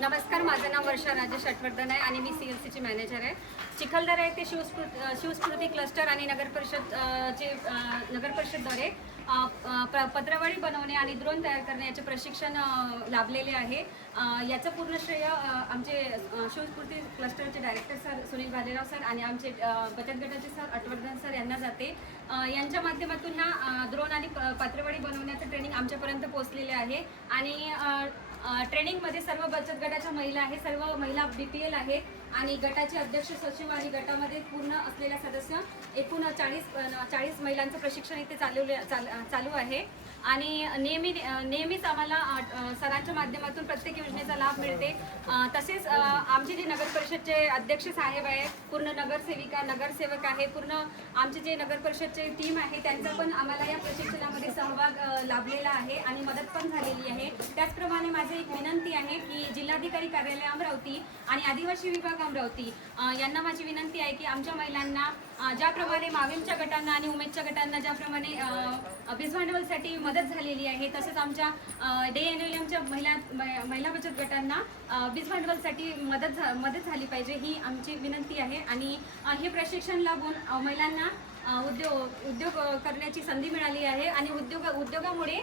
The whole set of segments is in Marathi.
नमस्कार, माझं नाव वर्षा राजेश अटवर्धन आहे आणि मी CLCची मॅनेजर आहे. चिखलदरा येथे शिवस्फूर्ती क्लस्टर आणि नगर परिषदद्वारे पत्रावळी बनवणे आणि ड्रोन तयार करण्याचे प्रशिक्षण लाभलेले आहे. याचं पूर्ण श्रेय आमचे शिवस्फूर्ती क्लस्टरचे director sir Sunil Bhalerao sir आणि आमचे बचत गटाचे सर अटवर्धन सर यांना जाते. यांच्या माध्यमातून ह्या ड्रोन आणि पत्रावळी बनवण्याचं ट्रेनिंग आमच्यापर्यंत पोहोचलेले आहे आणि ट्रेनिंगमध्ये सर्व बचत गटाच्या महिला आहे, सर्व महिला BPL आहेत आणि गटाचे अध्यक्ष सचिव आणि गटामध्ये पूर्ण असलेल्या सदस्य एकूण 40 महिलांचं प्रशिक्षण इथे चालू आहे आणि नेहमीच आम्हाला सरांच्या माध्यमातून प्रत्येक योजनेचा लाभ मिळते. तसेच आमचे जे नगर परिषदचे अध्यक्ष साहेब आहेत, पूर्ण नगरसेविका नगरसेवक आहे, पूर्ण आमचे जे नगर परिषदचे टीम आहे त्यांचा पण आम्हाला या प्रशिक्षणामध्ये सहभाग लाभलेला आहे आणि मदत पण झालेली आहे. त्याचप्रमाणे माझी एक विनंती आहे की जिल्हाधिकारी कार्यालय अमरावती आणि आदिवासी विभाग अमरावती यांना माझी विनंती आहे की आमच्या महिलांना ज्याप्रमाणे माविमच्या गटांना आणि उमेदच्या गटांना ज्याप्रमाणे वीज भांडवलसाठी मदत झालेली आहे, तसेच आमच्या DNLMच्या महिला बचत गटांना वीज भांडवलसाठी मदत झाली पाहिजे, ही आमची विनंती आहे. आणि हे प्रशिक्षण लाभून महिलांना उद्योग करण्याची संधी मिळाली आहे आणि उद्योगामुळे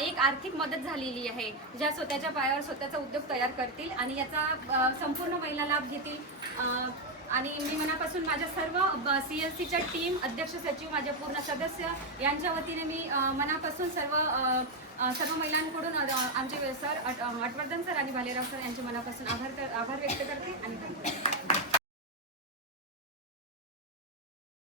एक आर्थिक मदत झालेली आहे, ज्या स्वतःच्या पायावर स्वतःचा उद्योग तयार करतील आणि याचा संपूर्ण महिला लाभ घेतील. आणि मी मनापासून माझ्या सर्व CLCच्या टीम अध्यक्ष सचिव माझे पूर्ण सदस्य यांच्या वतीने मी मनापासून सर्व महिलांकडून आमचे सर अटवर्धन सर आणि भालेराव सर यांचे मनापासून आभार व्यक्त करते आणि